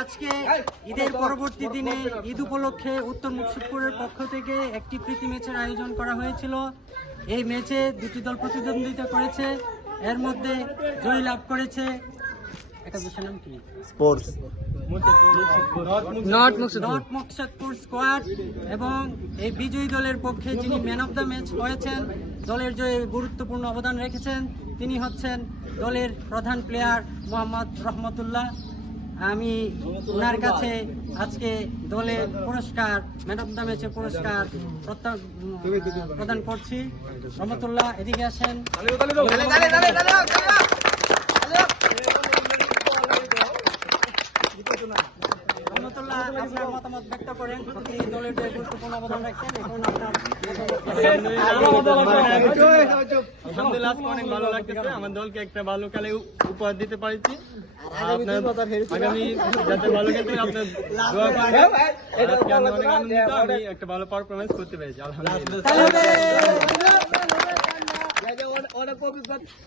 আজকে ঈদের পরবর্তী দিনে ঈদ উপলক্ষে উত্তর মুকসুদপুরের পক্ষ থেকে একটি প্রীতি ম্যাচের আয়োজন করা হয়েছিল। এই ম্যাচে দুটি দল প্রতিদ্বন্দ্বিতা করেছে, এর মধ্যে জয় লাভ করেছে একাদশের নাম কি? Sports north Muksudpur squad. এবং এই বিজয়ী দলের পক্ষে যিনি ম্যান অফ দ্য ম্যাচ হয়েছেন, দলের জয়ে গুরুত্বপূর্ণ অবদান রেখেছেন, তিনি হচ্ছেন দলের প্রধান প্লেয়ার মোহাম্মদ রহমতুল্লাহ। আমি ওনার কাছে আজকে দলের পুরস্কার, ম্যান অফ দ্য ম্যাচের পুরস্কার প্রদান করছি। রহমতুল্লাহ, এদিকে আসেন। রহমতুল্লাহ, আপনার মতামত ব্যক্ত করেন। আপনি দলের যে গুরুত্বপূর্ণ অবদান রাখছেন, এখন আপনার আলহামদুলিল্লাহ, অনেক ভালো লাগতেছে। আমার দলকে একটা ভালো খেলে উপহার দিতে পারছি। আপনার আগামী যাতে ভালো খেলতে আপনার দোয়া করবেন। আজকে আমি অনেক আনন্দিত, আমি একটা ভালো পারফরমেন্স করতে পেরেছি আলহামদুলিল্লাহ।